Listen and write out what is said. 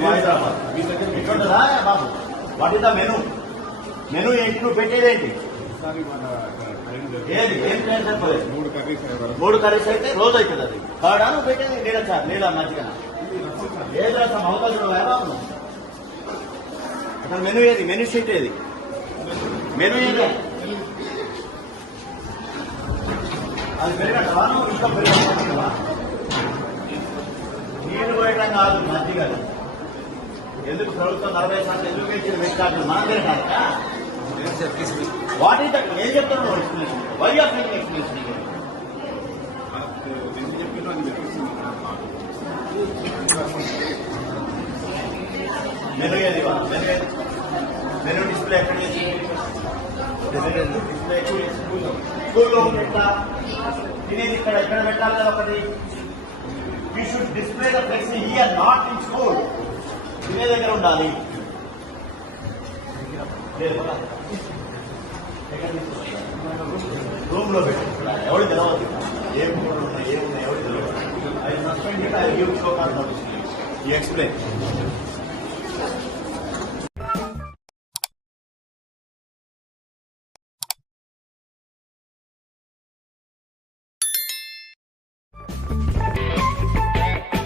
ఎట్లుంటుందా Babu. What is the menu? Menu ఏంటి? నువ్వు పెట్టేదేంటి ఏది? ఏం ట్రైన్ సరిపోలేదు మూడు కర్రీస్ అయితే రోజు అవుతుంది అది. కాడా? నువ్వు పెట్టేది నీళ్ళ సార్ నీళ్ళ మధ్యన ఏది రసం అవతల చూడవా బాబు అసలు మెను ఏది? మెను షీట్ ఏది? మెను ఏది అది పెరిగట్టవా నువ్వు ఇంట్లో పెరిగట్టవా నీళ్ళు పోయడం కాదు మధ్య ఎందుకు ప్రభుత్వం నలభై శాతం ఇచ్చిన వ్యక్తి మనం పెరగాలరా వాట్ ఈస్ దట్ ఏం చెప్తున్నావు explanation why are making explanation menu ఏది? మెను మెను డిస్ప్లే ఎక్కడ డిస్ప్లే స్కూల్లో స్కూల్లో పెట్టా. తినేది ఇక్కడ ఎక్కడ పెట్టాలి కదా ఒకటి? You should display the flexi here not in school తినే దగ్గర ఉండాలి రూమ్లో పెట్టి ఎవరు తెలవదు ఏం ఫోటోలు ఉన్నాయి ఏమున్నాయి ఎవరు తెలియదు I suspend I give show cause notice explain